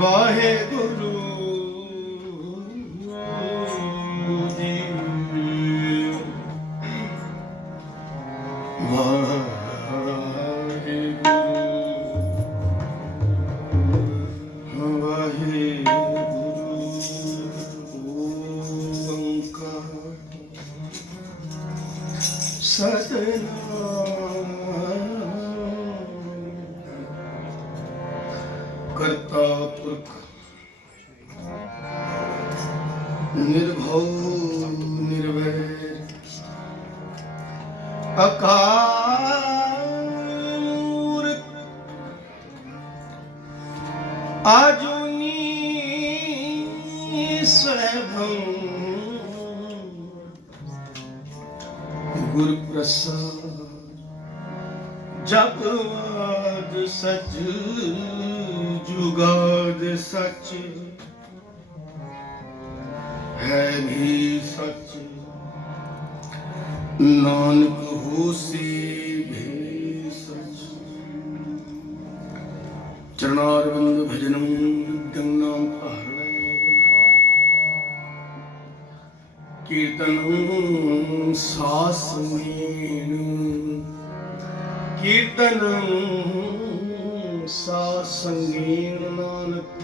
ਵਾਹਿਗੁਰੂ ਜੀ ਵਾਹਿਗੁਰੂ ਓੰਕਾਰ ਸਤਿਨਾਮ ਕਰਤਾ ਪੁਰਖ ਨਿਰਭਉ ਨਿਰਵੈਰ ਅਕਾਲ ਮੂਰਤ ਆਜੂਨੀ ਸੈਭੰ ਗੁਰ ਪ੍ਰਸਾਦ ਜਗਵਾਦ ਸਚ जुगाद सच है भी सच नानक होसी भी सच चरणारविंद भजनम गंगाम कीर्तनम सासमेन कीर्तनम सा संगीन नानक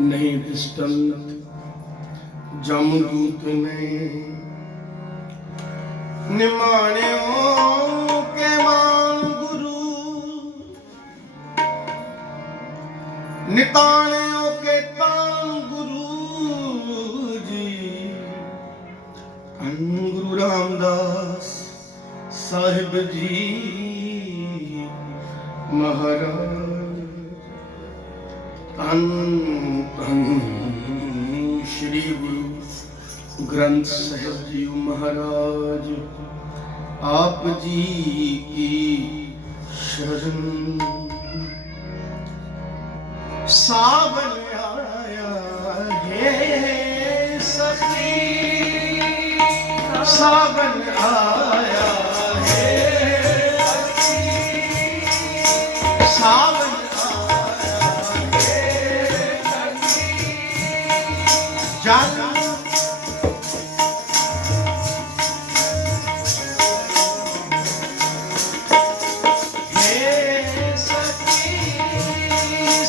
नहीं दिष्टन जमदूत ने निमाण्यो के मान गुरु निताण्यो के तान गुरु जी गुरु रामदास साहिब जी महाराज धन धन श्री गुरु ग्रंथ साहिब जी महाराज आप जी की शरण सावन आया ये सखी सावन आया सावन जल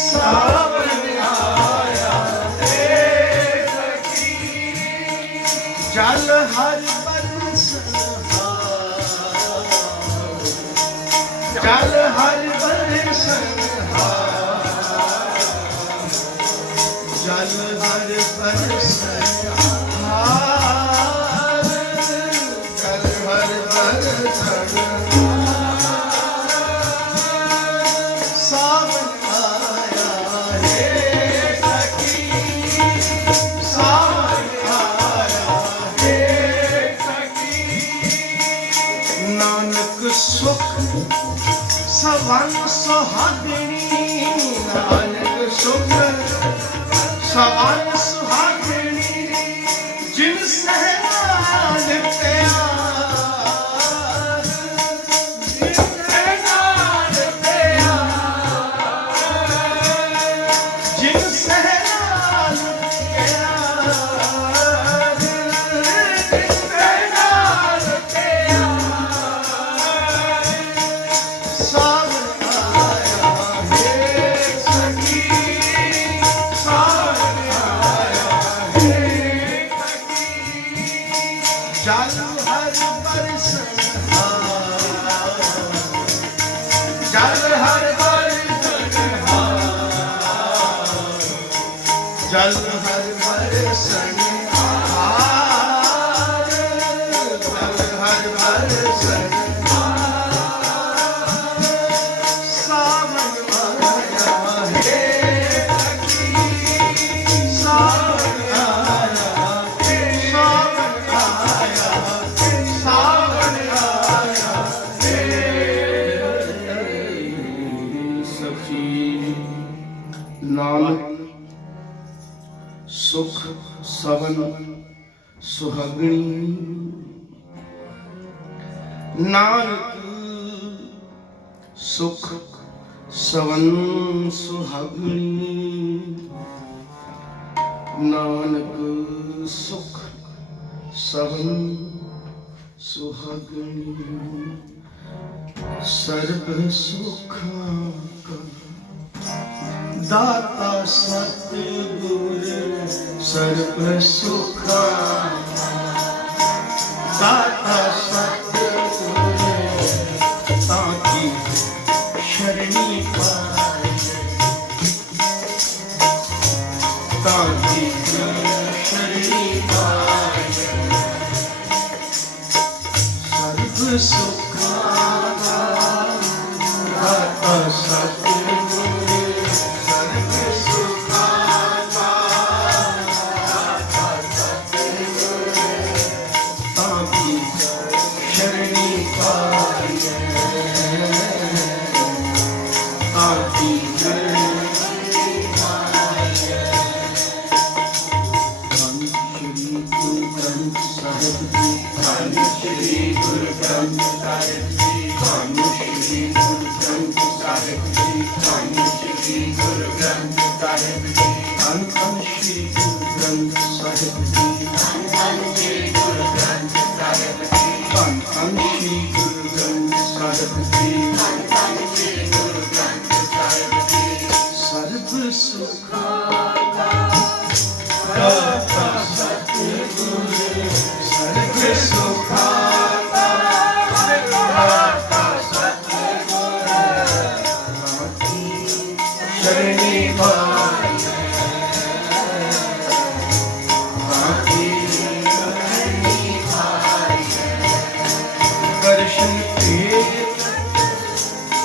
सावन आया जल हर बरस जल हर बरस जल हर बरस जल हर बरस सावन आया हे सखी सावन आया हे सखी नानक सुख सवन सुहागणी नानक सुख सवन सुहागणी जिन सहनाल प्यार जिन सहनाल प्यार जिन सहनाल प्यार जिन सहनाल प्यार सावन आया हे सखी सावन आया हे सखी जल हर बरसन जल हर बरसन जल हर बरसन जल हर बरसन सावन आया हे सखी सावन आया सावन आया सावन आया हे सखी नानक सुख सवन सुहागणी नानक सुख सवन सुहागणी नानक सुख सवन सुहागणी सर्ब सुखा का दाता सतगुर सर्ब सुखा दाता सतगुर ताकि शरणी पाए ताकि शरणी पाए सर्व सुखा दाता सतगुर सर्व सुखा दाता सतगुर ताकि शरणी पाए ताकि शरणी पाए। धन श्री गुरु ग्रंथ साहिब जी धन श्री गुरु ग्रंथ साहिब जी धन श्री गुरु ग्रंथ साहिब जी धन श्री गुरु ग्रंथ साहिब जी धन धन श्री गुरु ग्रंथ साहिब जी धन धन श्री गुरु ग्रंथ साहिब जी धन धन श्री गुरु ग्रंथ साहिब जी धन धन श्री गुरु ग्रंथ साहिब जी सर्व सुखा दाता सतगुर सर्व सुखा दाता सतगुर ताकि शरणी पाए ताकि शरणी पाए दर्शन भेट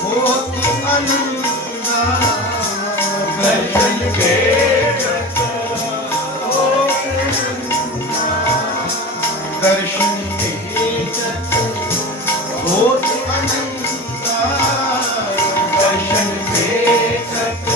होत आनंदा दर्शन भेट दर्शन भेटत होत आनंदा दर्शन भेटत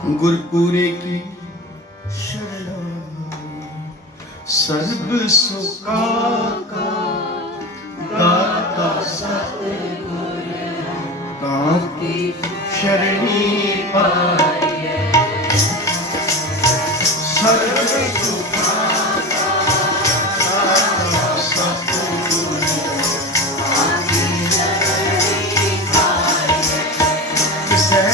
गुरपुरे की शरण सर्व सुखा का दाता सतगुर ताकी शरणी पाए सर्व सुखा का दाता सतगुर ताकी शरणी पाए किसे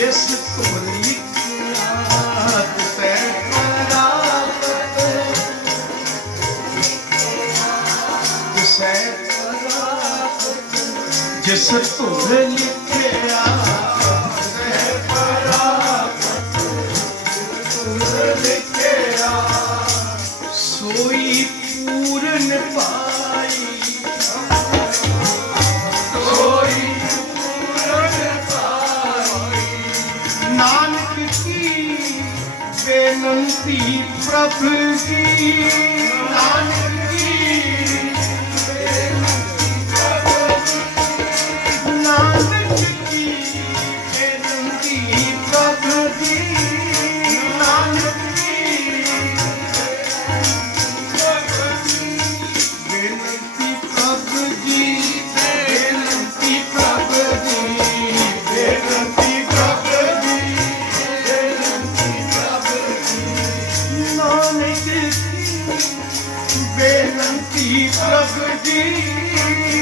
जिस को लिखा ते परापत किसे परापत जिस को लिखा ते परापत लिखा सोई पूर्ण पाई सोई नानक की बेनंती प्रभु की नानक की बेनंती प्रभु की नानक की बेनंती प्रभु की नानक की बेनंती प्रभु जी बेनंती प्रभु जी बेनंती प्रभु बेनंती प्रभु जी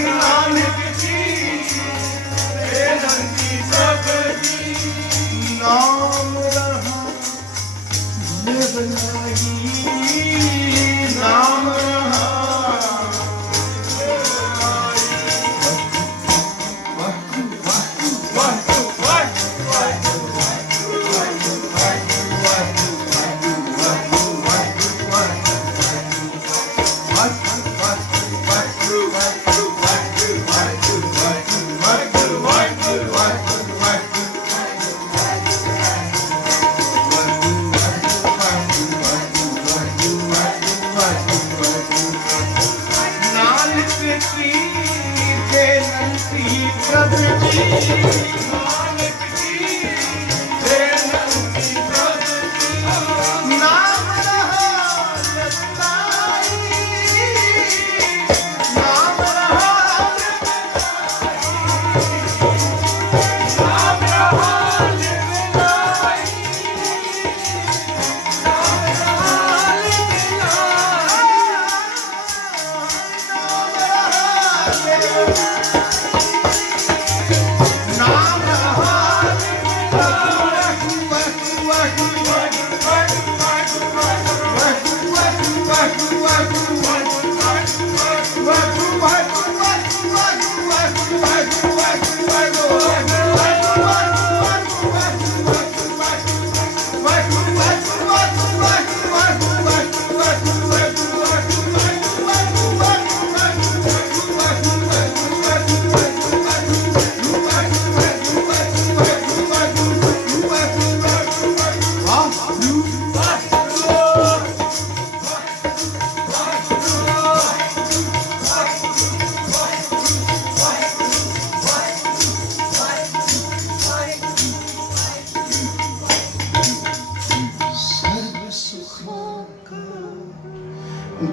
नानक जी बेनंती प्रभु जी नाम रहा निभनाई नाम रहा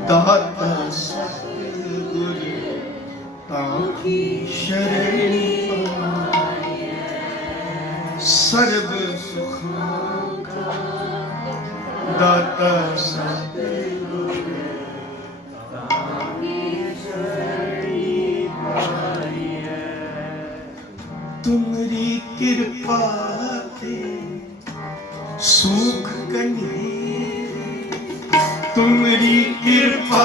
दाता सतगुर ताकी शरणी पाए सर्व सुखों का दाता सतगुर ताकी शरणी पाए तुम्हारी कृपा ते सुख कन्हे तुम्हारी कृपा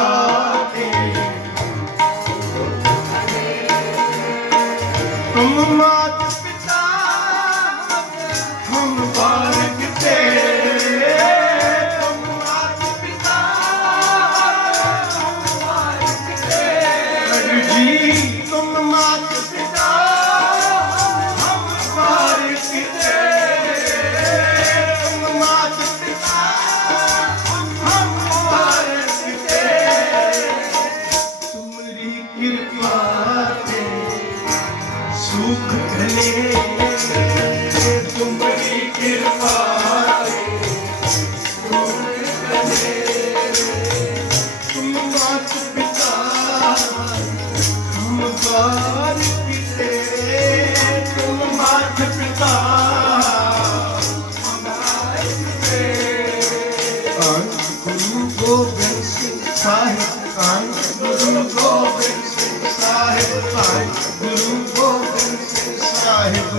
तुम मात पिता हम बालक तेरे तुम मात पिता हम बालक तेरे जी तुम मात पिता हम बालक तेरे तुम मात पिता कृपा सुख तुम्हारी कृपा तुम मात पिता हम बार पिते तुम मात पिता गुरु गोबिंद सिंह साहिब गुरु गोबिंद सिंह साहिब गुरु गोबिंद सिंह साहिब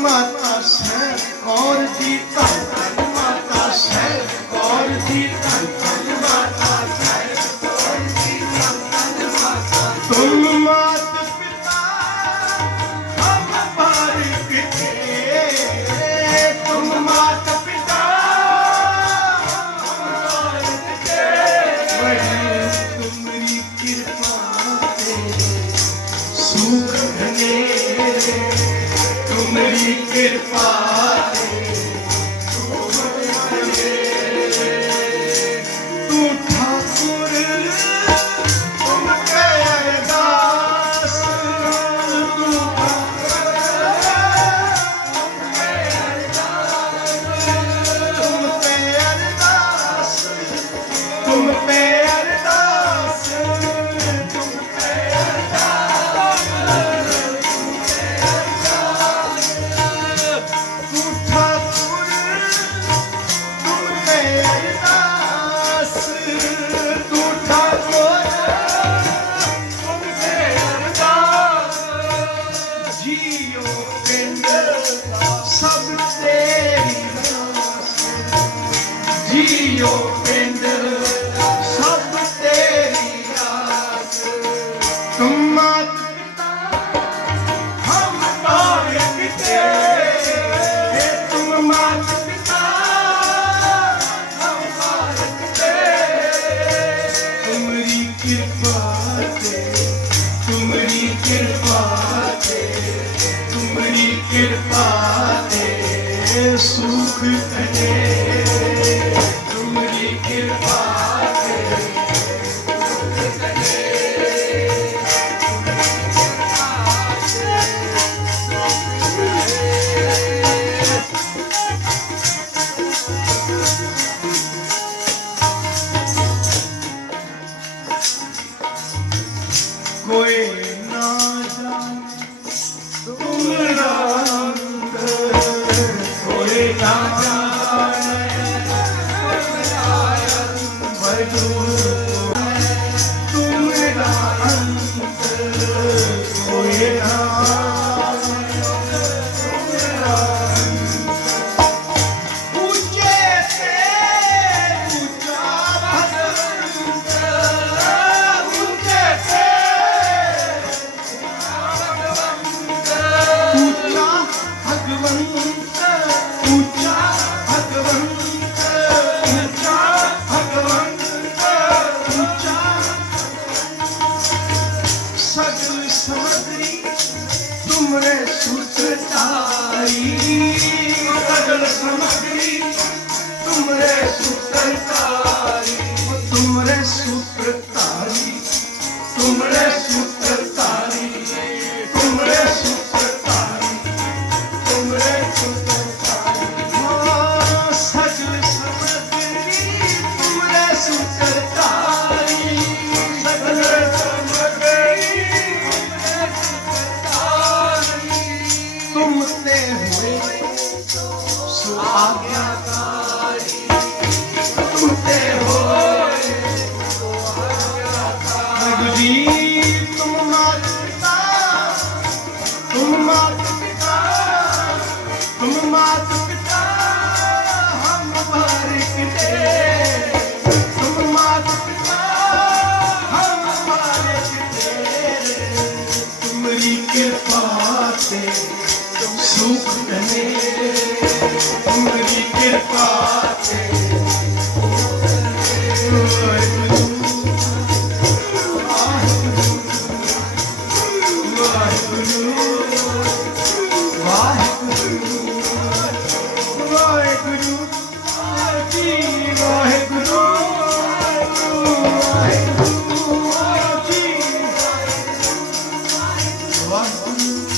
माता से और जीता माता से और जीता माता से और जीता तुम मात पिता हम बारी पिते तुम मात पिता तुम्हारी कृपा सुख तुम्हारी कृपा तू ठाकुर तुम पे अरदास तुम पे अरदास तुम पे अरदास जियो पिंड सब तेरी आस तुम मात पिता हम बार पिते तुम मात पिता हम बार पिते तुम्हारी कृपा से तुम्हारी कृपा से तुम्हारी कृपा से सुख कने तुम्हारी कृपा कोई ना जाने तुम्हारा कोई ना तुम्हारा कोई ना ऊंचे से ऊंचा भगवंत ऊंचे से ऊंचा भगवंत ऊंचा भगवंत ऊंचा भगवंत ऊंचा सगल समग्री तुमरे सूत्रताई सगल समग्री तुमरे सूत्रताई तुमरे सूत्रताई तुमरे सूत्रताई तुमरे सूत्रताई तुमरे सूत्रताई सगल समग्री तुमरे सूत्रताई सगल समग्री तुमते हुए सो आज्ञाकारी तुमते हो जी तुम मात पिता तुम मात पिता तुम मात पिता हम बारिक दे तुम मात पिता हम बारिक दे तुम्हारी कृपा से सुख कने तुम्हारी कृपा से One.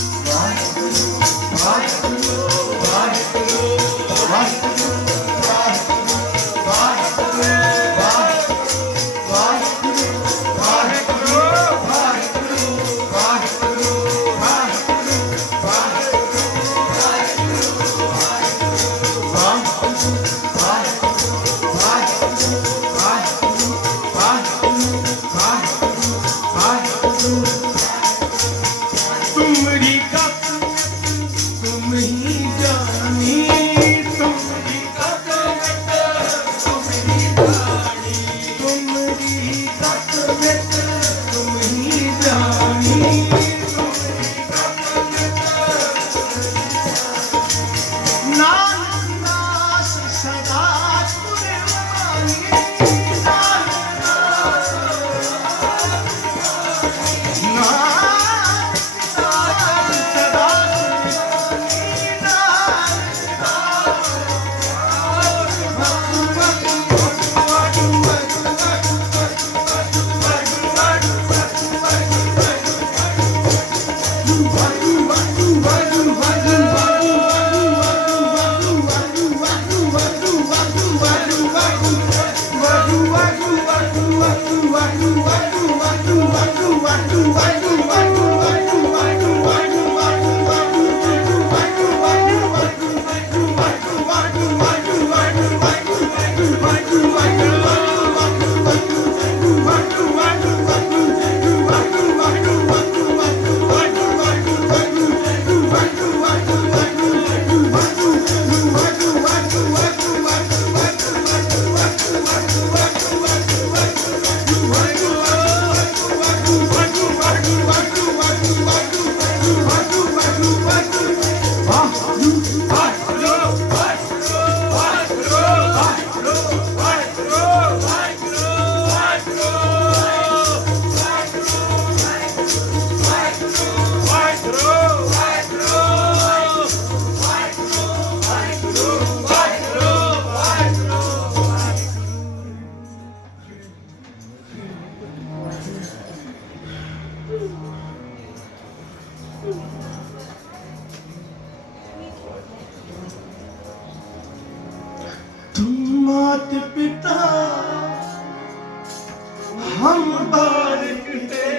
मात पिता हम बालक थे,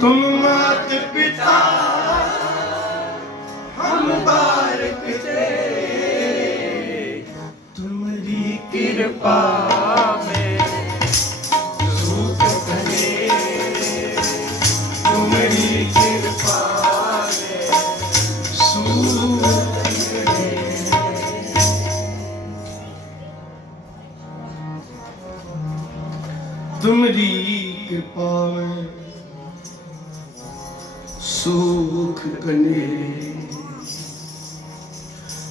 तुम मात पिता हम बालक थे, तुम्हारी कृपा में सुख बने, तुम्हारी कृपा में सुख तुम्हारी कृपा में सुख बने,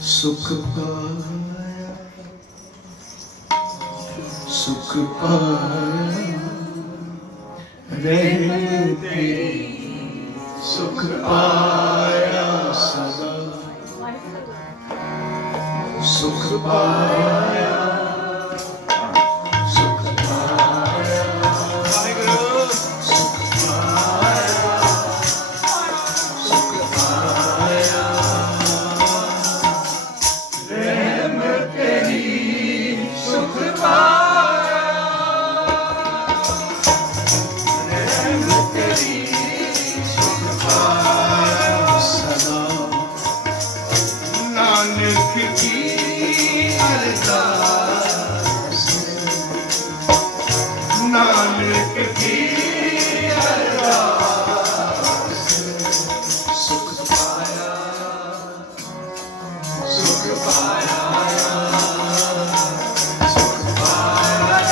सुख पाया, सुख पाया, रहने तेरी सुख पाया सदा, सुख पाया, नानक की अरदास, सुख पाया, सुख पाया, सुख पाया,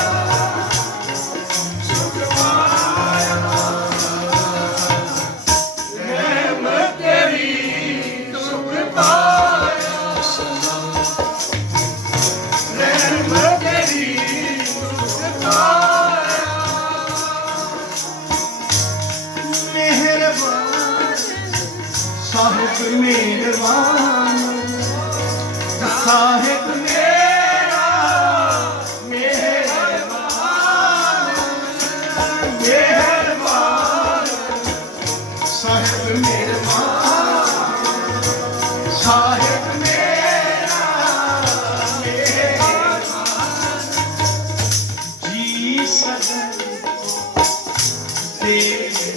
सुख पाया, रहमत तेरी सुख पाया सदा, रहमत तेरी सुख पाया। साहिब मेहरबान, साहिब मेरा मेहरबान, मेहरबान, साहिब मेहरबान।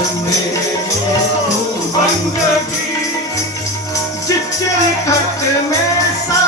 बंदे तू बंदगी जिसके घट में सा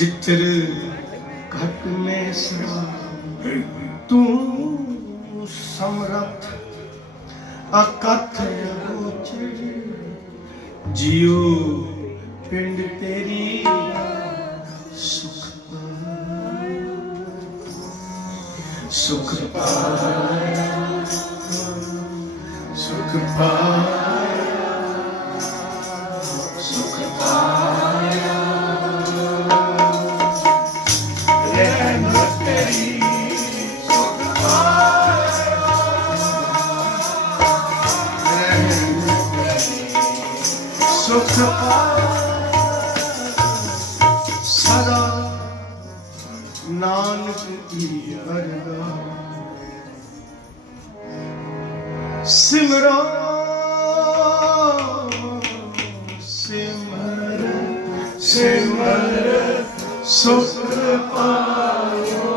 जिचर घट में सदा तू समरथ अकथ अगोचर जियो पिंड तेरी सुख पाया सुख पाया सुख पाया सुख पाया सुख सदा नानक की अरदास सिमरो सिमर सिमर सुख पायो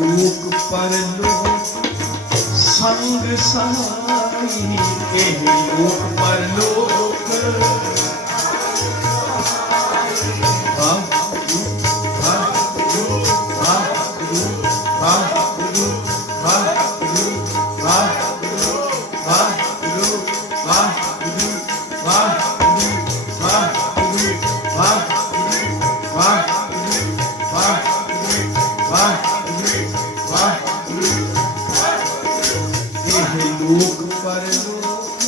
लोक परलोक संग साई, एह लोक परलोक लोक परलोक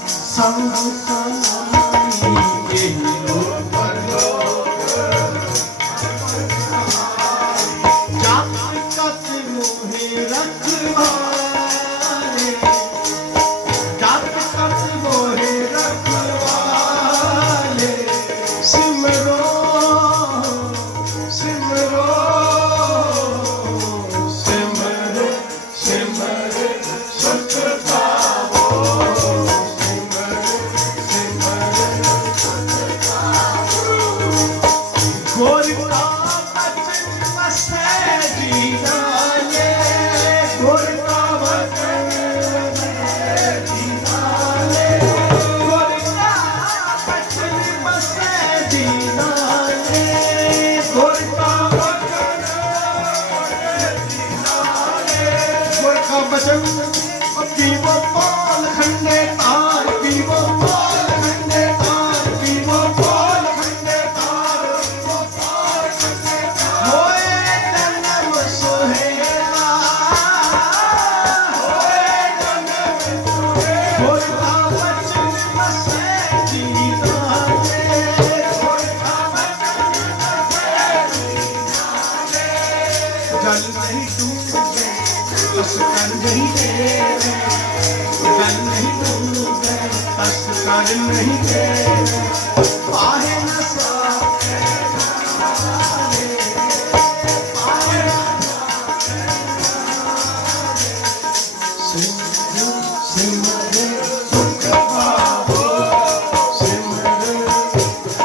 संग साई, एह लोक परलोक जात कत मोहे रखवारे, जात कत मोहे रखवारे, सिमरो सिमरो सिमरो सिमरो सुख पावो, गोर का वचन बसे जीवाले, गोर का वचन जीवाले, गोर का वचन बसे जीवाले, गोर का वचन जीवाले, गोर का वचन पीवो पाल खंडे तार, पीवो पाल खंडे तार, पीवो पाल खंडे तार, पीवो पाल खंडे तार, होए जन्म सुहेला, होए जन्म सुहेला, गोर का वचन बसे जीवाले, गोर का वचन बसे जीवाले, जल नहीं डूबे उस कर नहीं तेरे, जल नहीं डूबे बस कर नहीं तेरे, पाहे न साथे जाने, पाहे न सिमरो सिमरे सुख पावो, सिमरो सिमरो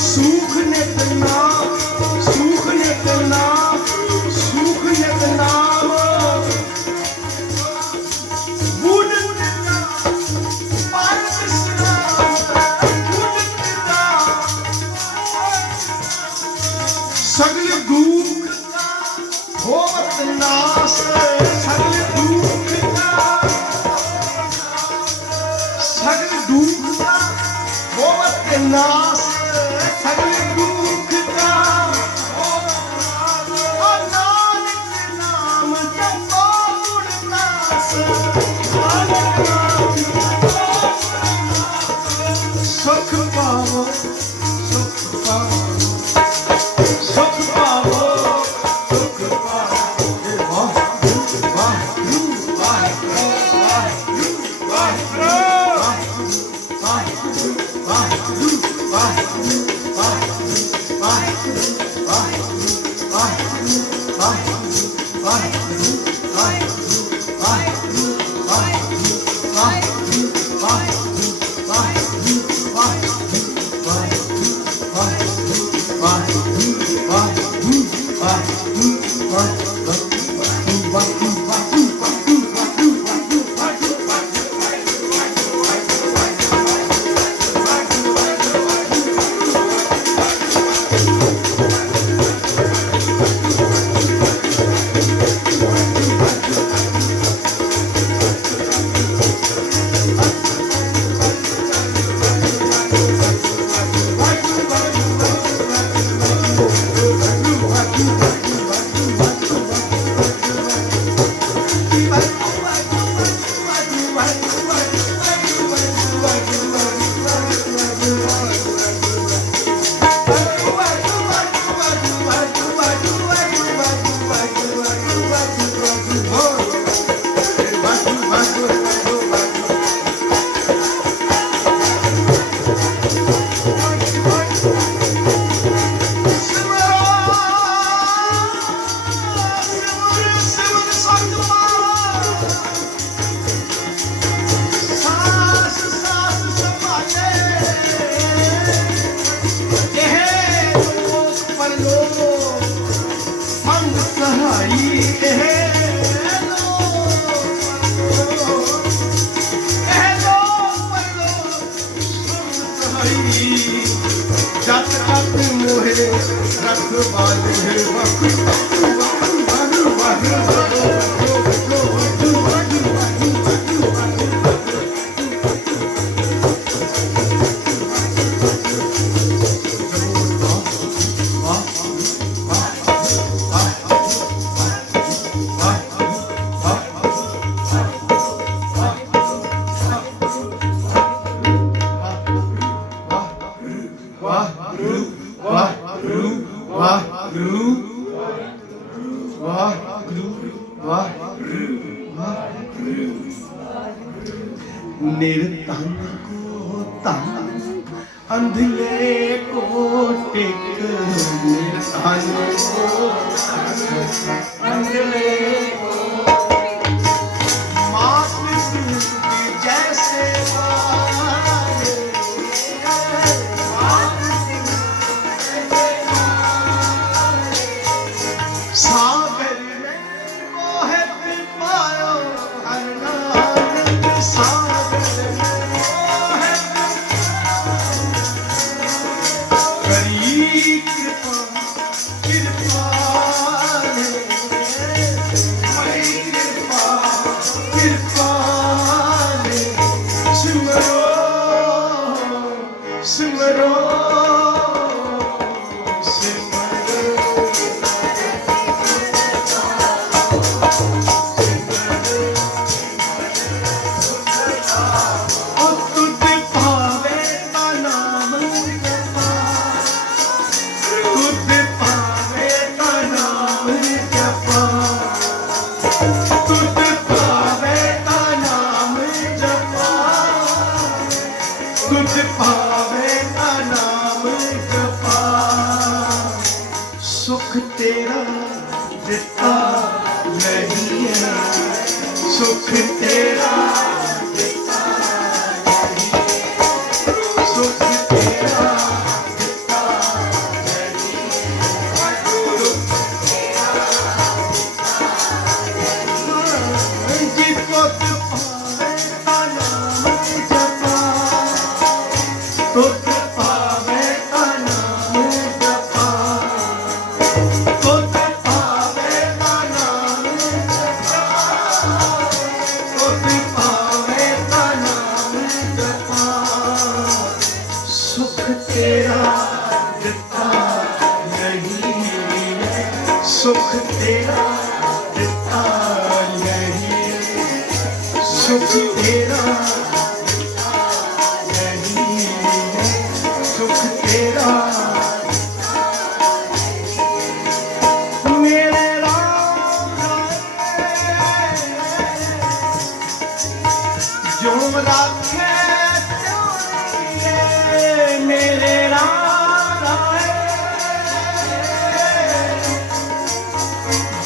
सुख नित नाम सगल दुख का होवत नाश, सगल दुख का, सगल दुख का होवत नाश, सगल दुख का होवत नाश। नानक नाम जपो गुण नाश, नानक नाम जपो सुख पावो, सुख पावो, सुख पावो, सुख पावो। वाहिगुरू वाहिगुरू वाहिगुरू वाहिगुरू वाहिगुरू वाहिगुरू वाहिगुरू वाहिगुरू वाहिगुरू वाहिगुरू वाहिगुरू वाहिगुरू वाहिगुरू वाहिगुरू वाहिगुरू वाहिगुरू वाहिगुरू वाहिगुरू निर्धन को तन अंधले को टिक, निर्धन को अंधले को मात की जैसे मारे, सागर में मोहित पायो हर नानक, सागर में मोहित करी कृपा, कृपा ने मई कृपा, कृपा ने सिमरो, सिमरो, सुख तेरा दिता नहीं है, सुख तेरा दिता नहीं है, सुख तेरा दिता नहीं है, सुख तेरा दिता जिसको तू पावे ता नाम जपा, तुझ पावे ता नाम जपा। सुख तेरा दिता नहीं, सुख तेरा नहीं, सुख तेरा मेरे राम जो राखे मेरे राम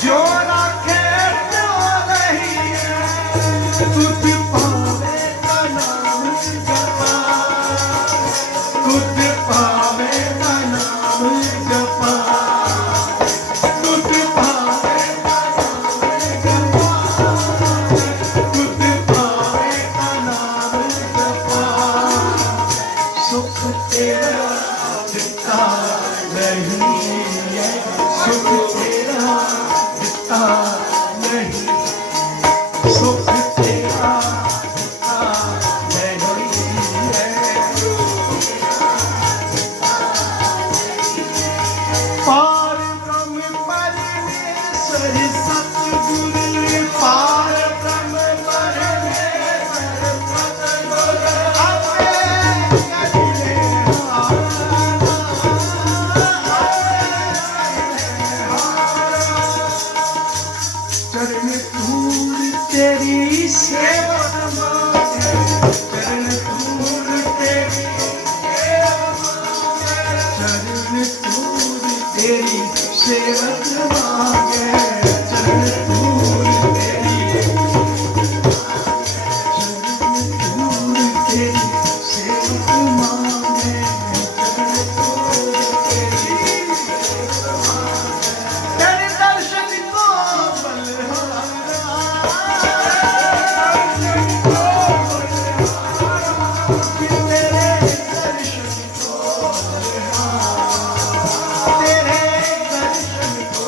जो राखे तो नहीं तुझ पावे का नाम जपा, तुझ पावे का नाम जपा, तुझ पावे का नाम जपा, सुख तेरा दिता नहीं है, सुख तेरा दिता नहीं, सुख तेरा दिता नहीं है। पार ब्रह्म परमेश्वर सतगुरु, पार ब्रह्म परमेश्वर सतगुरु आपे करिले चरण धूल तेरी सेवा मांगे, चरण धूल तेरी सेवा मांगे, चरण धूल तेरी सेवक मांगे, चरण धूल तेरी, चरण धूल तेरी सेवक मांगे, चरण धूल तेरी सेवक मांगे, तेरे दर्शन को बलिहारा, तेरे दर्शन को बलिहारा, तेरे दर्शन को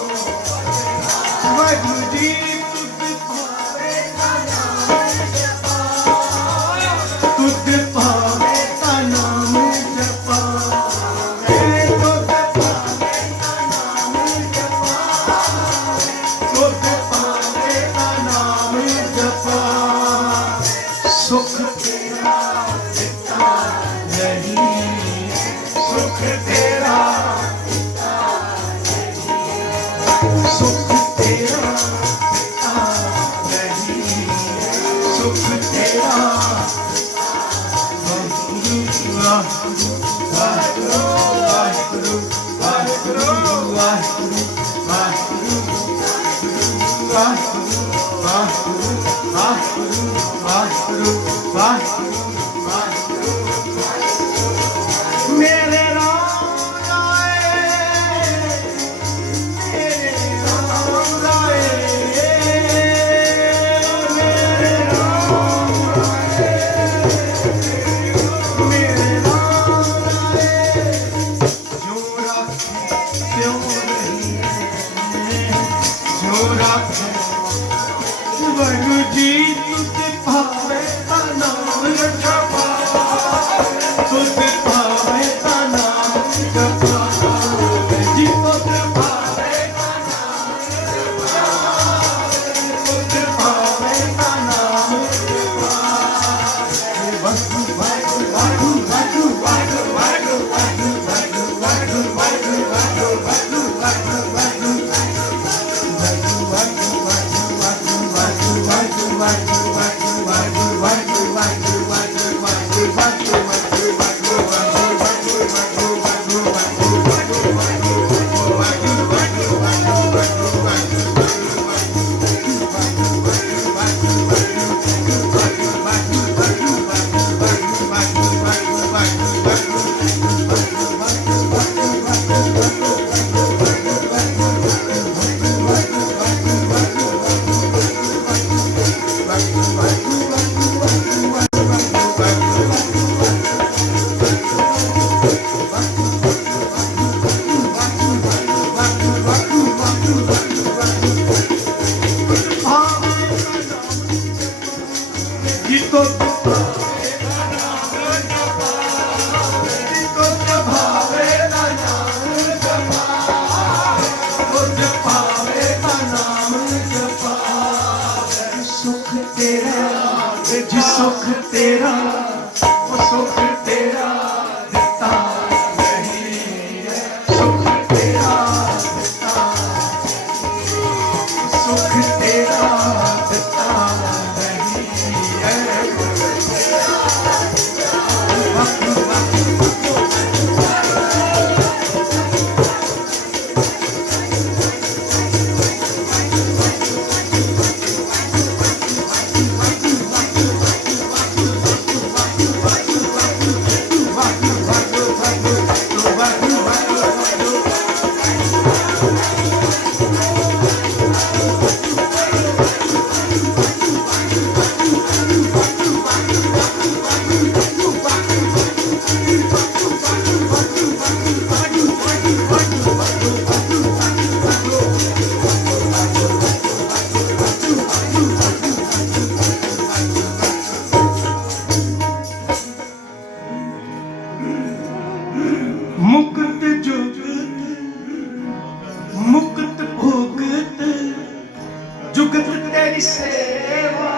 जुगत तेरी सेवा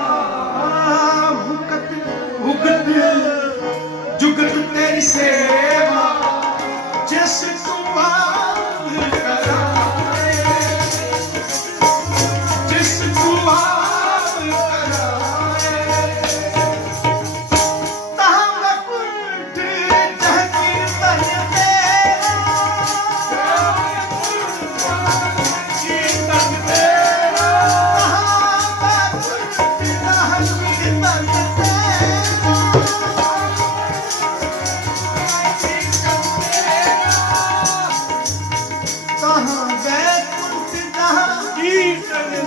मुकत उगत जुगत तेरी सेवा जिस तू आग कराए जिस तू आग कराए तहाँ वैकुंठ जहाँ कीर्तन तेरा कीर्तन तेरा तहाँ वैकुंठ जहाँ कीर्तन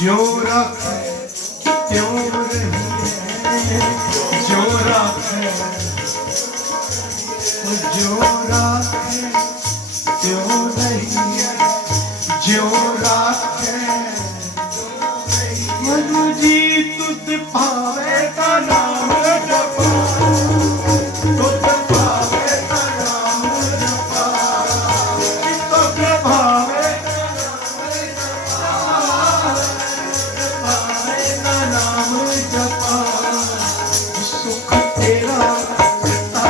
जो रखे त्यों रहिए, जो रखे त्यों रहिए, जो रखे मनु जी तुझ भावे का नाम जपो, तुझ भावे का नाम जपा, तुझ भावे नाम जपा, सुख तेरा देता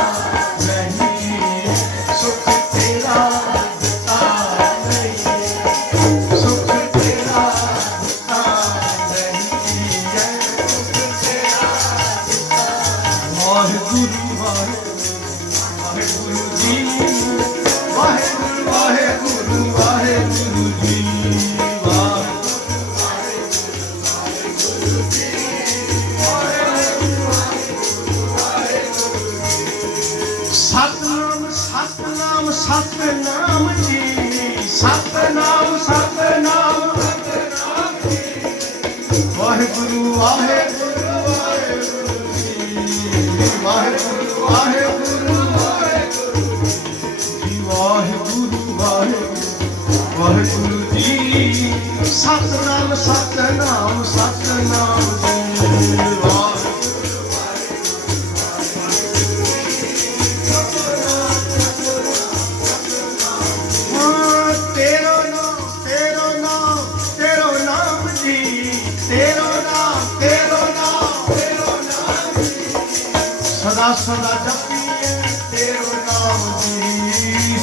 नहीं, सुख तेरा देता नहीं, सुख तेरा देता नहीं है, सुख तेरा देता। वाहेगुरु वाहेगुरु जी, वाहेगुरु वाहेगुरु वाहेगुरु जी, सतनाम सतनाम सतनाम जी, सतनाम सतनाम वाहेगुरु वाहेगुरु वाहेगुरु जी, वाहेगुरु वाहेगुरु वाहेगुरु वाहेगुरु जी, सतनाम सतनाम सतनाम जी, सदा सदा जपिए तेरो नाम जी,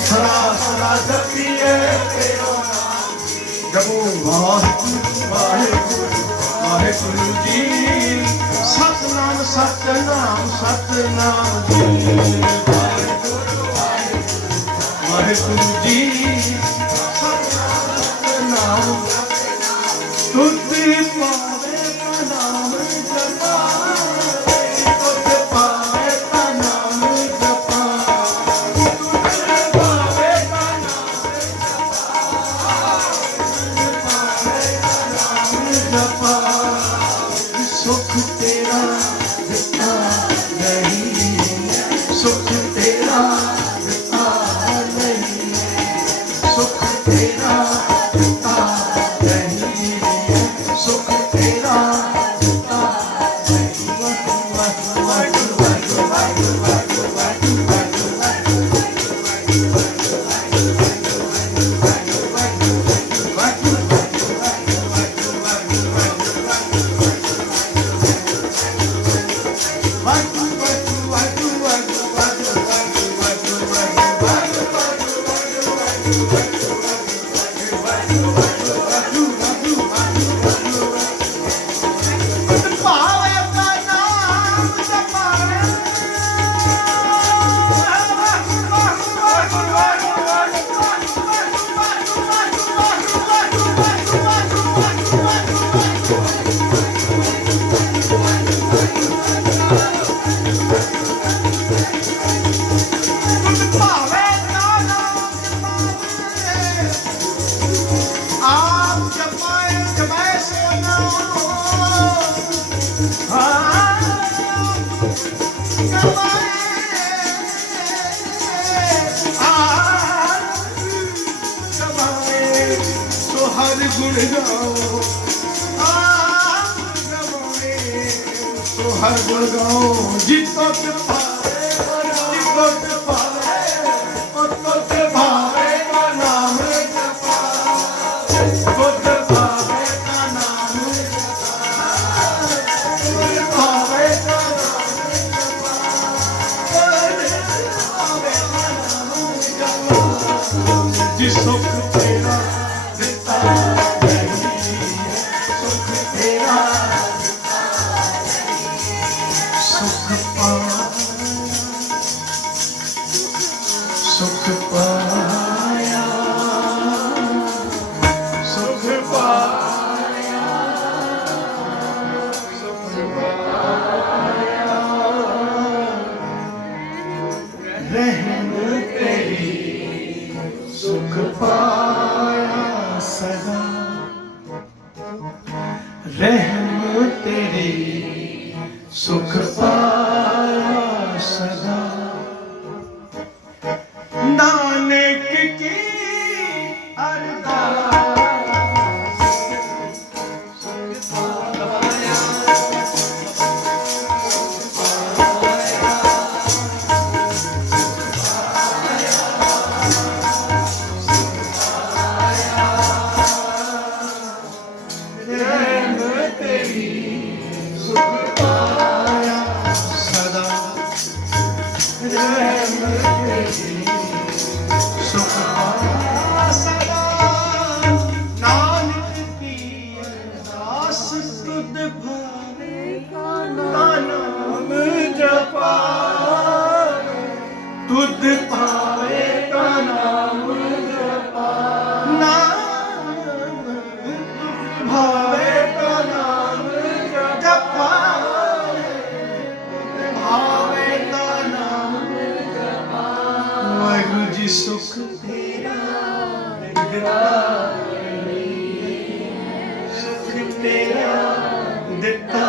सदा सदा जपिए तेरो नाम जी, जपो वाहेगुरु वाहेगुरु वाहेगुरु जी, सतनाम सतनाम सतनाम जी, वाहेगुरु वाहेगुरु जी, सतनाम तुझ पावे का नाम जपा, सुख तेरा देता नहीं, सुख तेरा देता नहीं, सुख तेरा देता नहीं, सुख तेरा देता नहीं। हर गुण गाओ तो हर गुण गाओ, जितो ते भावे जितो ते भावे उतो ते भावे का नाम जपा, उतो ते भावे का नाम जपा, भावे का नाम जपा, भावे का नाम जपा, जिस सुख तेरा देता नहीं, सुख तेरा रहम तेरी सुख पाया सदा। नानक की अरदास सुख पाया। तुद पावे का नाम जपा, नाम भावे का नाम जपा, भावे का नाम जपा। वाहिगुरु जी सुख तेरा दिता, सुख तेरा दिता।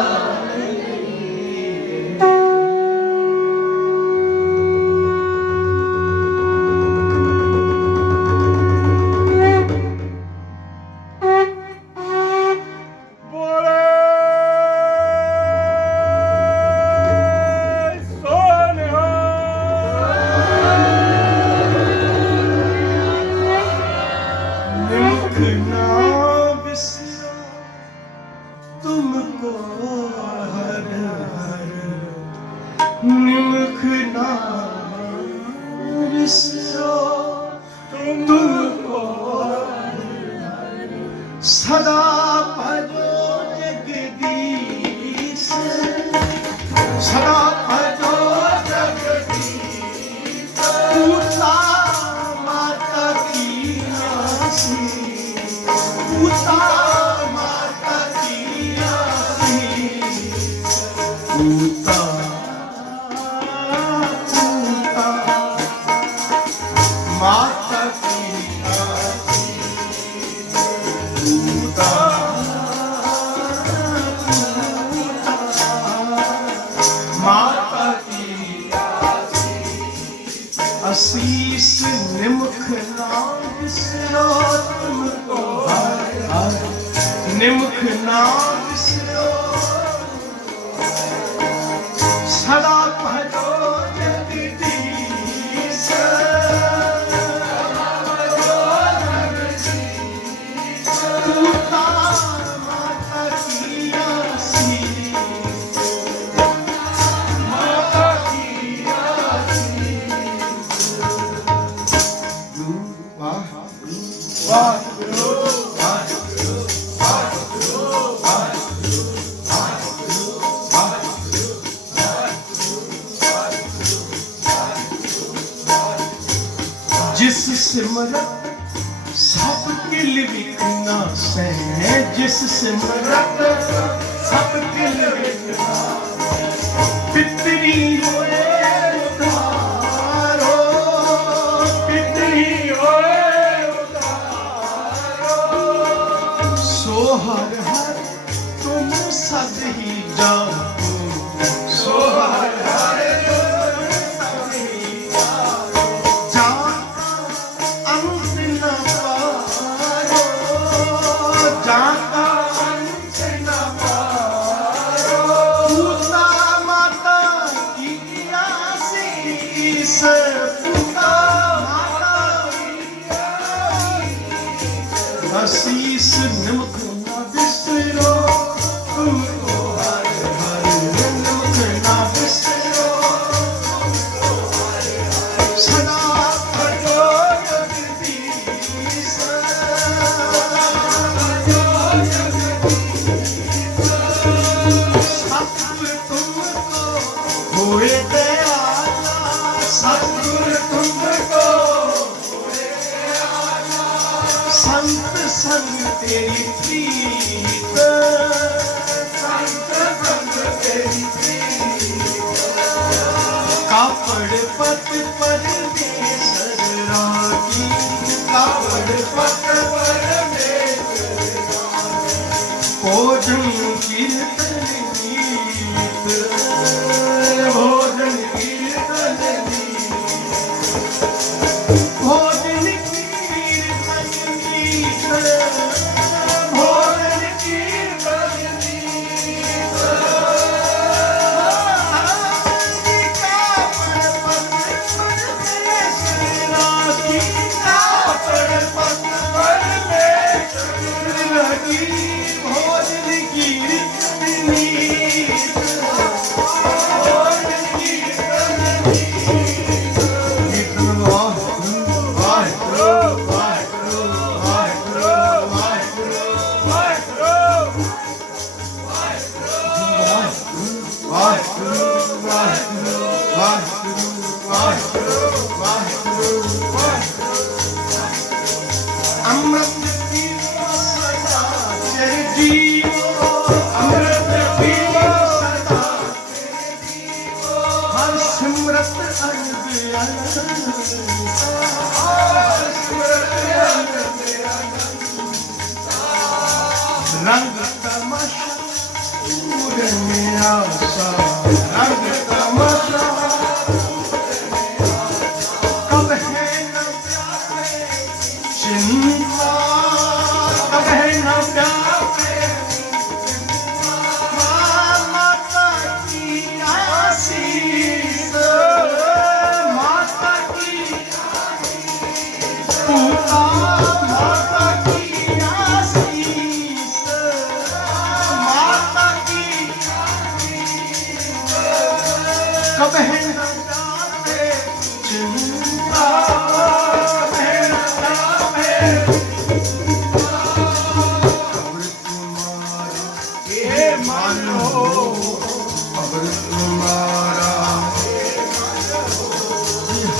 तुमको हर हर निमख ना बिसरो, तुमको सदा भजो जगदीश, सदा भजो जगदीश। पूता माता की आसी, पूता पूता पूता माता की आसी, पूता माता की आसी। असीस निमख ना बिसरो, तुमको हर हर निमख ना बिसरो, सदा भजो जगदीश, पूता माता की आसी, माता की आसी। वाहिगुरु वाहिगुरु वाहिगुरु वाहिगुरु वाहिगुरु वाहिगुरु। जिस सिमरत सब किल विघ्ना सह, जिस सिमरत सब किल विघ्ना, पितरी होए उद्धारो, पितरी होए उद्धारो। सो हर हर तुम सद ही जाओ, सो हर हर असीस निमख ना बिसरो, तुमको हर हर निमख ना बिसरो, सदा भजो जगदीश, सतगुर तुमको होए दयाला, सतगुर तुमको संत संग तेरी प्रीत, संत संग तेरी प्रीत। कापड़ पत परमेश्वर राखी, कापड़ पत परमेश्वर राखी। भोजन कीर्तन गीत, भोजन कीर्तन गीत, भोजन कीर्तन गीत, भोजन कीर्तन गीत। गीता पढ़ पढ़ परमेश्वर गीता पढ़ पढ़ परमेश्वर लगी भोजन कीर्तन गीत, भोजन कीर्तन गीत। कीर्तन वाहिगुरू वाहिगुरू वाहिगुरू वाहिगुरू वाहिगुरू वाहिगुरू वाहिगुरू वाहिगुरू वाहिगुरू वाहिगुरू वाहिगुरू। अमृत पीओ सदा जय जीवो, अमृत पीओ सदा जय जीवो। हर सिमरत अनंद आनंद, हर सिमरत अनंद आनंद। रंग तमाशा पूरन आशा, रंग तमाशा कब है न प्यारे चिंता, कब है न प्यारे माता की आशीष, माता की पूता, माता की आशीष, माता की कब है न प्यारे चिंता, कब है न प्यारे। खबर तुम्हारा ये मानो, खबर तुम्हारा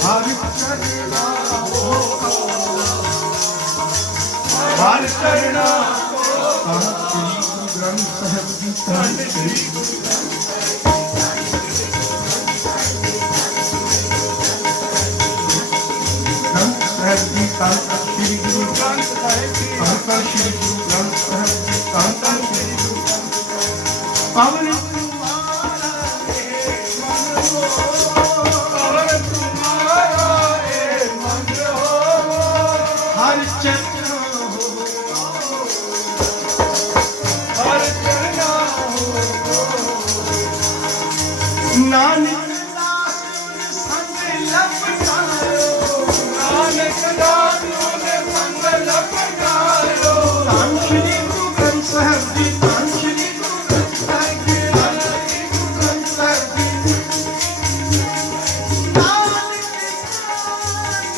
हर करना हो, हर करना श्री गुरु ग्रंथ साहिब जी, श्री गुरु ग्रंथ साहिब जी, श्री गुरु ग्रंथ साहिब जी, श्री गुरु ग्रंथ साहिब जी, श्री गुरु ग्रंथ पवन तुम्हारा हे मन हो, पवन तुम्हारा हे मन हो। हर चरण हो, हर चरण हो। नानक दास संग लपटायो, नानक दास संग लपटायो। धन श्री गुरु ग्रंथ साहिब जी, धन श्री गुरु ग्रंथ साहिब जी, धन श्री गुरु ग्रंथ साहिब जी। नानक दास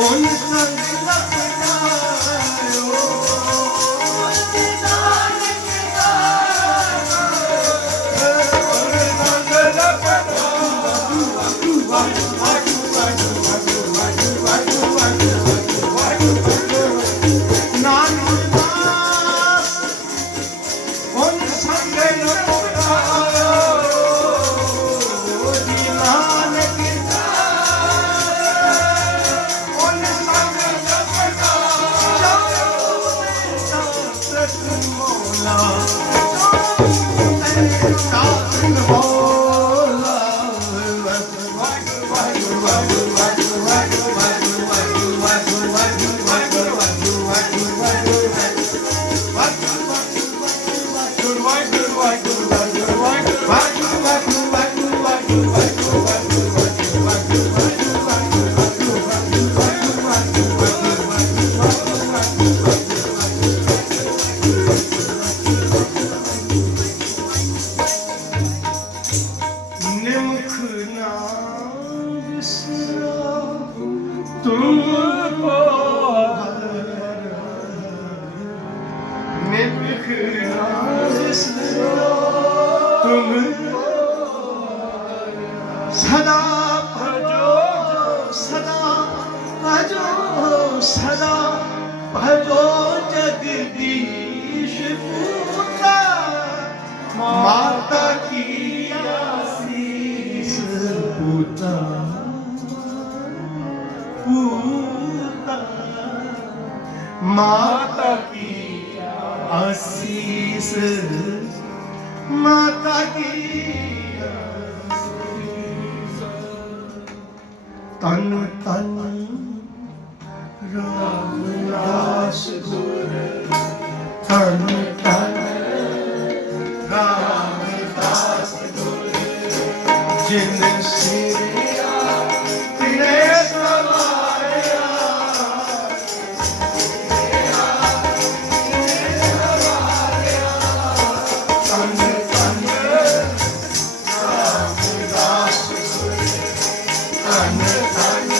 उन संग लपटायो, नानक दास उन संग लपटायो। नानक दास उन संग लपटायो, नानक दास उन संग लपटायो। कृष्ण मौला कृष्ण मौला, निमुख ना बिसरो तुमको निमुख ना बिसरो तुमको, सदा भजो, सदा भजो, सदा भजो जगदीश पूता। माता की आशीष पूता, पूता माता की आशीष। सीस माता की तन तन रामदास गुर तन तन रामदास गुर जिन सिरिया तिने सवारिया तन तन रामदास गुर तन तन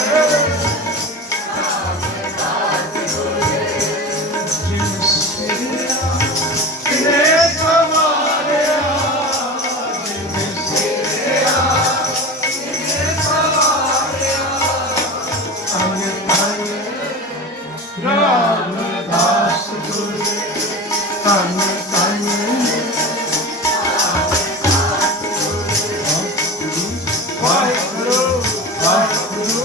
जिन सिरिया तिने सवारिया जिन सिरिया तिने सवारिया तन तन रामदास गुर तन तन वाहिगुरु वाहिगुरु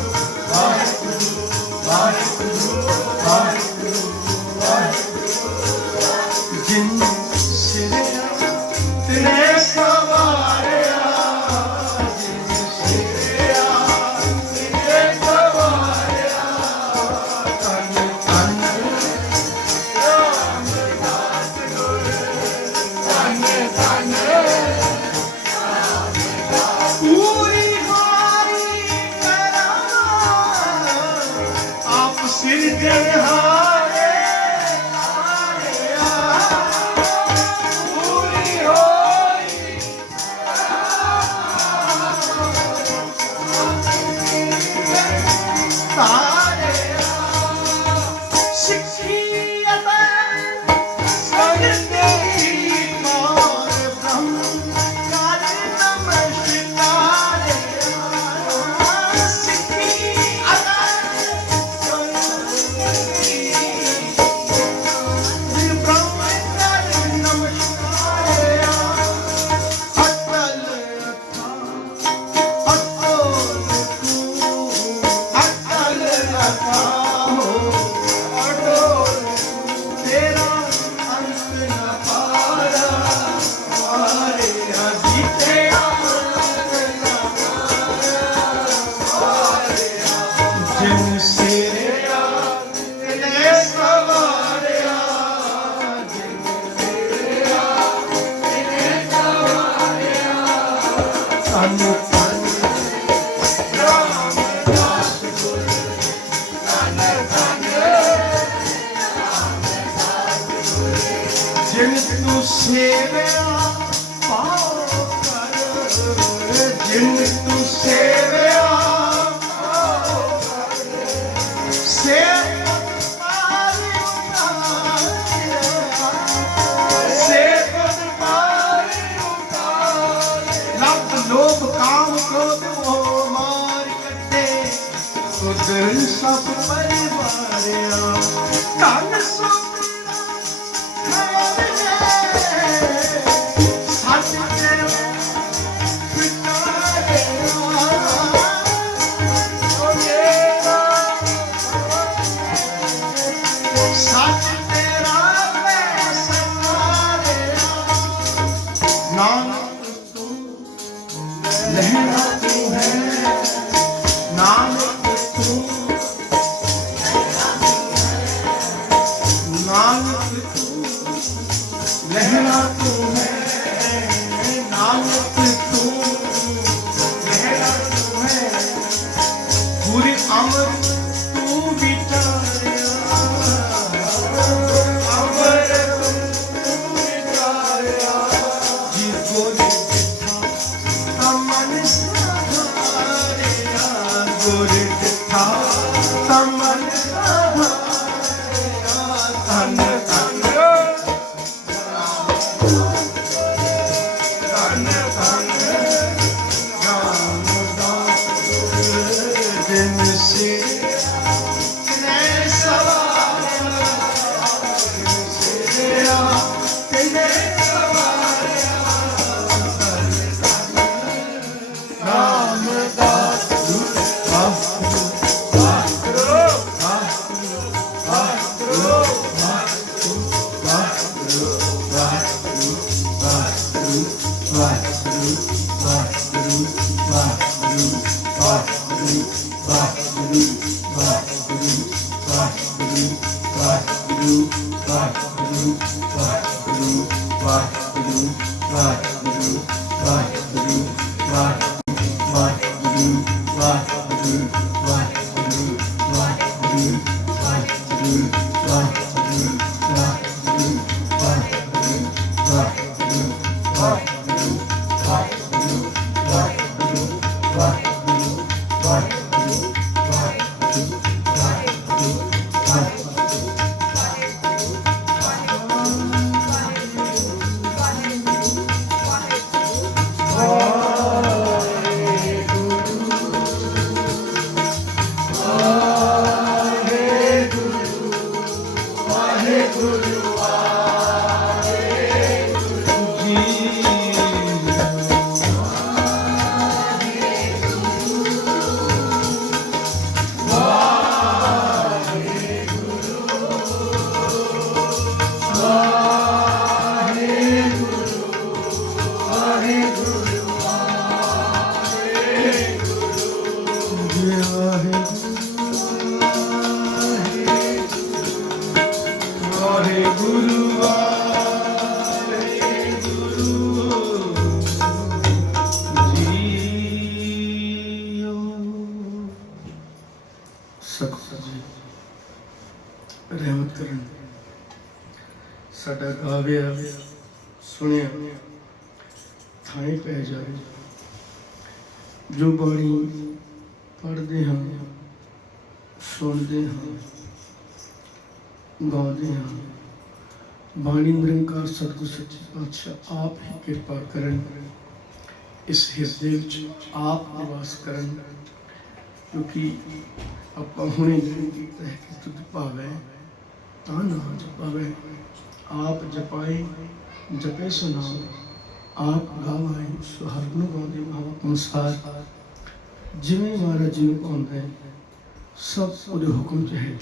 वाहिगुरु वाहिगुरु वाहिगुरु वाहिगुरु जिन सिरिया तिने सवारिया जिन सिरिया तिने सवारिया तन तन रामदास गुर तन तन पूरी हारी करा आप सिर दे हारे पूरी होई तारे सिखियत सगते कार ब्रह्म कार नमस्कार सिखियत ब्रह्म कार नमस्कार अटल रखा अटल रखा हो अटोल तेरा अंत न पारा हमारे जीते जिन सिरिया तिने सवारिया जिन सिरिया तिने सवारिया तन तन रामदास गुर तन तन जिन तू सेविया पाओ कर जिन तू सेविया पाओ कर सेवक पारी उतारे सेवक पारी उतारे लब्ध लोभ काम क्रोध मोह मार कटे सुधर सब परिवारिया तन सुधरा खैर ने सच तेरे पितारे सच तेरा मैं सतारे नानक तू लहरा तू है नानक तू नानक तू लहरा तू है नानक तू लहरा तू है पूरी अमर तू बिचारिया अमर तू बिचारिया जी गोरी बिठा तमन सहारिया गोरी बिठा तमन सहारिया तन तन ਵਾਹਿਗੁਰੂ ਵਾਹਿਗੁਰੂ ਵਾਹਿਗੁਰੂ ਵਾਹਿਗੁਰੂ ਵਾਹਿਗੁਰੂ ਵਾਹਿਗੁਰੂ ਵਾਹਿਗੁਰੂ ਵਾਹਿਗੁਰੂ ਵਾਹਿਗੁਰੂ ਵਾਹਿਗੁਰੂ ਵਾਹਿਗੁਰੂ ਵਾਹਿਗੁਰੂ ਵਾਹਿਗੁਰੂ ਵਾਹਿਗੁਰੂ ਵਾਹਿਗੁਰੂ ਵਾਹਿਗੁਰੂ ਵਾਹਿਗੁਰੂ ਵਾਹਿਗੁਰੂ ਵਾਹਿਗੁਰੂ ਰਹਿਮਤ ਕਰਨ ਸਾਡਾ ਗਾਵਿਆ ਸੁਣਿਆ ਥਾਂ ਪੈ ਜਾਵੇ। ਜੋ ਬਾਣੀ ਪੜ੍ਹਦੇ ਹਾਂ, ਸੁਣਦੇ ਹਾਂ, ਗਾਉਂਦੇ ਹਾਂ, ਬਾਣੀ ਨਿਰੰਕਾਰ ਸਤਿਗੁਰ ਸੱਚੇ ਪਾਤਸ਼ਾਹ ਆਪ ਹੀ ਕਿਰਪਾ ਕਰਨ, ਇਸ ਹਿਰਦੇ ਵਿੱਚ ਆਪ ਨਿਵਾਸ ਕਰਨ। ਕਿਉਂਕਿ ਆਪਾਂ ਹੁਣੇ ਨਹੀਂ ਕੀਤਾ ਹੈ ਕਿ ਤੁਧ ਭਾਵੈ ਤਾਂ ਨਾਮ ਜਪਾਵੇ, ਆਪ ਜਪਾਏ ਜਪੇ ਸੋ ਨਾਮ, ਆਪ ਗਾਵਾਏ ਸੋ ਹਰਿ ਗੁਣ ਗਾਉਂਦੇ ਮਹਾਵਾਕ ਅਨੁਸਾਰ। ਜਿਵੇਂ ਮਹਾਰਾਜ ਜੀ ਨੂੰ ਪਾਉਂਦਾ ਹੈ ਸਭ ਉਹਦੇ ਹੁਕਮ 'ਚ ਹੈ।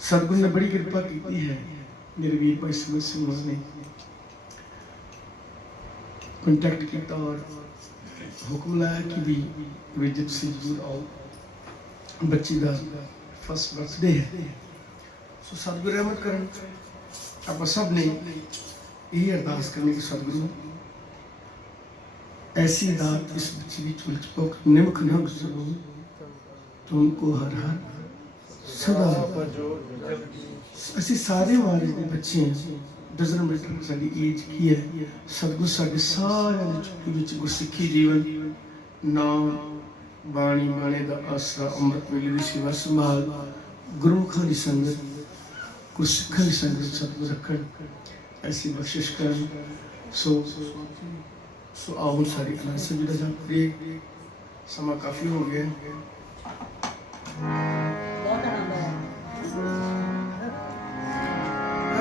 ਸਤਿਗੁਰੂ ਨੇ ਬੜੀ ਕਿਰਪਾ ਕੀਤੀ ਹੈ। ਮੇਰੇ ਵੀਰ ਭਾਈ ਸਮਝ ਸਿੰਘ ਨੇ ਕੰਟੈਕਟ ਕੀਤਾ ਔਰ ਹੁਕਮ ਲਾਇਆ ਕਿ ਵੀ ਵਿਜਿਤ ਸਿੰਘ ਜੀ ਆਓ, ਬੱਚੀ ਦਾ ਫਸਟ ਬਰਥਡੇ ਹੈ। ਸੋ ਸਤਿਗੁਰੂ ਰਹਿਮਤ ਕਰਨ। ਆਪਾਂ ਸਭ ਨੇ ਇਹ ਅਰਦਾਸ ਕਰਨੀ ਕਿ ਸਤਿਗੁਰੂ ऐसी दात इस बच्ची की चुलचपोक निमक न गुजरो, तुमको हर हर सदा। ਅਸੀਂ ਸਾਰੇ ਮਾਰੇ ਦੇ ਬੱਚੇ ਹਾਂ। ਡਜ਼ਨ ਮੀਟਰ ਸਾਡੀ ਏਜ ਕੀ ਹੈ। ਸਤਿਗੁਰੂ ਸਾਡੇ ਸਾਰਿਆਂ ਦੀ ਝੋਲੀ ਵਿੱਚ ਗੁਰਸਿੱਖੀ ਜੀਵਨ, ਨਾਮ, ਬਾਣੀ, ਬਾਣੇ ਦਾ ਆਸਰਾ, ਅੰਮ੍ਰਿਤ ਵੇਲੇ ਦੀ ਸੇਵਾ ਸੰਭਾਲ, ਗੁਰਮੁਖਾਂ ਦੀ ਸੰਗਤ, ਗੁਰਸਿੱਖਾਂ ਦੀ ਸੰਗਤ ਸਤਿਗੁਰੂ ਰੱਖਣ, ਐਸੀ ਬਖਸ਼ਿਸ਼ ਕਰਨ। ਸੋ ਆਓ ਸਾਰੀ ਅਨੰਦ ਸਾਹਿਬ ਦਾ ਜਾਪ ਕਰੀਏ। ਸਮਾਂ ਕਾਫੀ ਹੋ ਗਿਆ। ਬਹੁਤ ਆਨੰਦ ਆਇਆ।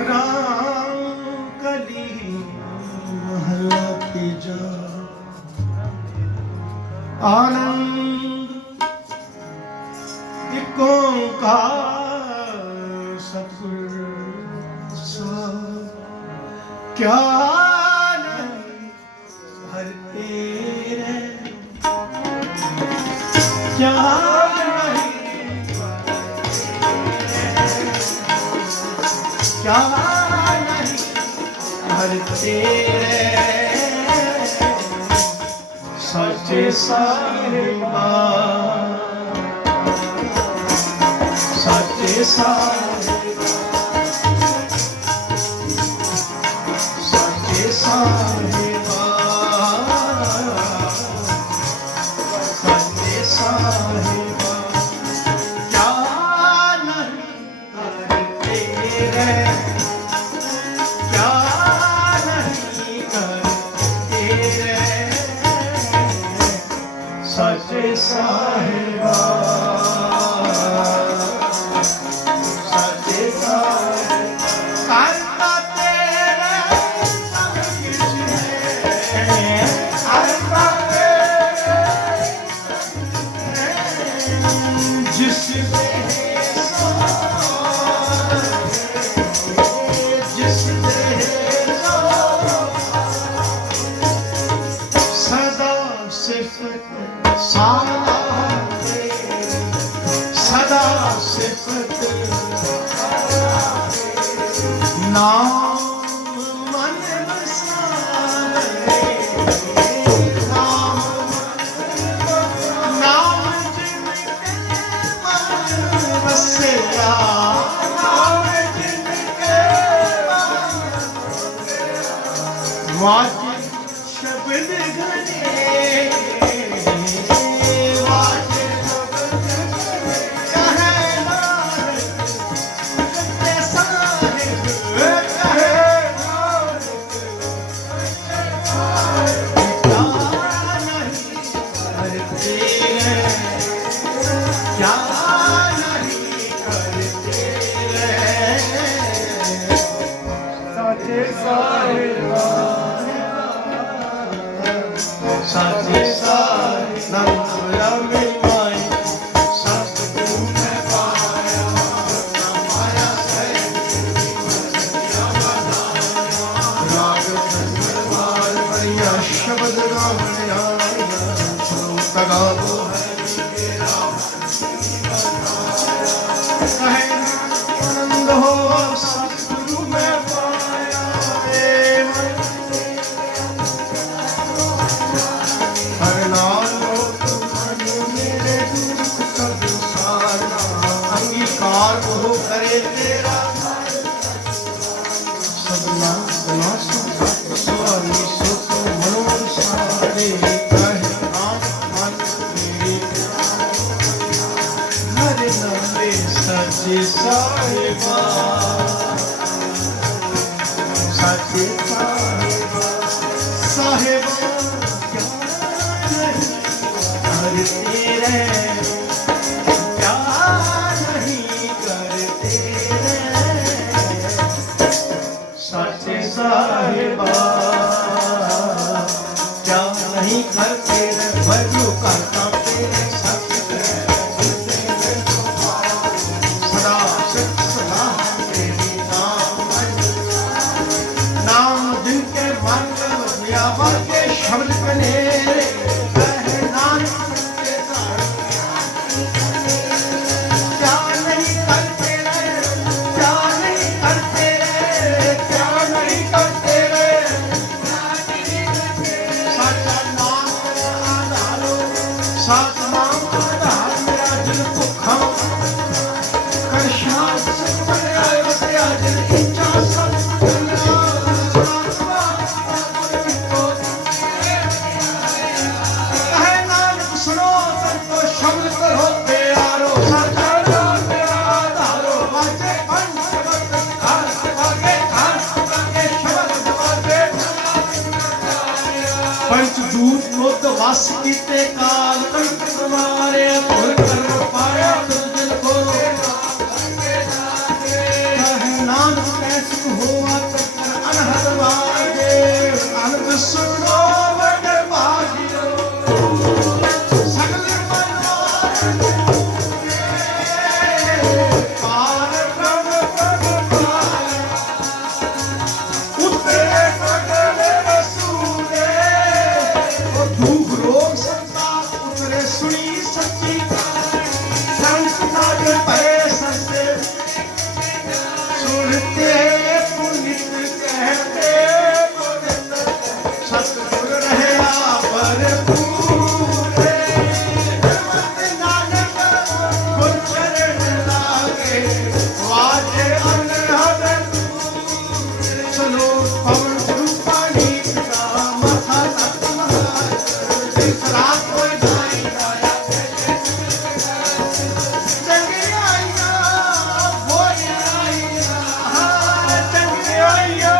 ਰਾਮ ਕਲੀ ਮਹਲਾ ਤੀਜਾ, ਆਨੰਦ ਇੱਕ ਓਂਕਾਰ ਸਤਿਗੁਰ ਸਾਹਿਬ। ਕਿਆ सच्चे साहिबा, सच्चे साहिबा, सच्चे साहिबा, सच्चे साहिबा। क्या नहीं करते रे, क्या नहीं करते रे, सच्चे साहिबा, सच्चे साहिबा। करता तेरा सब कुछ है, नाम मन बसावे, नाम जिनके मन बसिया, वाजे शब्द घने, वाजे कहे नानक ते साहिब, कहे क्या नहीं करते रहे, साचे साहिबा, साचे साहिब नंद माई, सतगुरु ने पाया माया से, राग धर्मार बढ़िया शब्द गावया, तगावो है कहे आनंद हो सतगुरु में पाया, हर नाम हो तुम्हारे मेरे दुख सब सारा, अंगीकार हो करे तेरा सबना बना स्वामी सुख मनोर सारे, कहे नाम मन मेरे हर नामे सच्चे साहिबा, सच्चे साहिबा, साहिबा क्या नहीं करते रहे, क्या नहीं करते रहे, सच्चे साहिबा क्या नहीं करते रहे, वजू करता तेरे सत्य सदा सिख सलाह तेरी नाम, नाम दिन के मन दिया वाके शब्द कनेरे, कहे नानक के क्या नहीं करते रे, क्या नहीं करते रे, क्या नहीं करते रे, साचा नाम तेरा आधारो, साच नाम आधार मेरा दिल भुखा, कर शांत से बने बतिया दिल इच्छा सब कहे नानक सुनो सबको शब्द करो प्यारो, साचा नाम तेरा आधारो, वाजे पंच शब्द खान वागे शब्द वाजे, पंचदूत को तो वास कीते काल कंठ तुम्हारे, भुल कर पाया दुर्जन को, कहे नानक कैसे हुआ चक्कर अनहद वागे, अनंत सुनो बड़ भागियो, सकल मनवार पार ब्रह्म पार, उतरे मगन रसूले, दुख रोग संताप उतरे सुनी सच्ची, संसार पे सस्ते सुनते पुनित कहते पुनित, सतगुर रहा भरपूरे, नानक गुर चरण लागे, वाजे अनहद सुनो पवन रूपानी का माथा तक महाराज, रात को जाई गाया चंगे आइया बोल आइया, चंगे आइया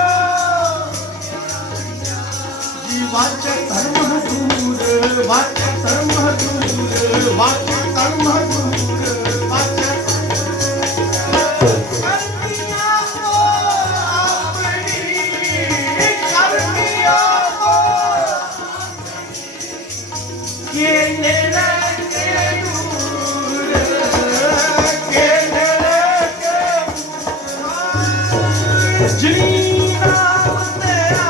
जी, वाचे धर्म दूर, वाचे धर्म दूर, वाचे धर्म दूर, वाचे करनिया को अपनी, करनिया को के लेके दूर, के लेके जीना तेरा,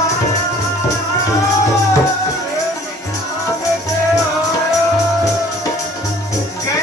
के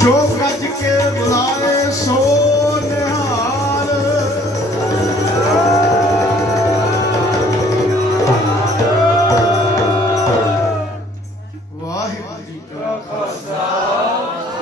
ਜੋ ਗੱਜ ਕੇ ਬੁਲਾਏ ਸੋ ਨਿਹਾਲ ਵਾਹਿਗੁਰੂ ਜੀ ਕਾ ਖਾਲਸਾ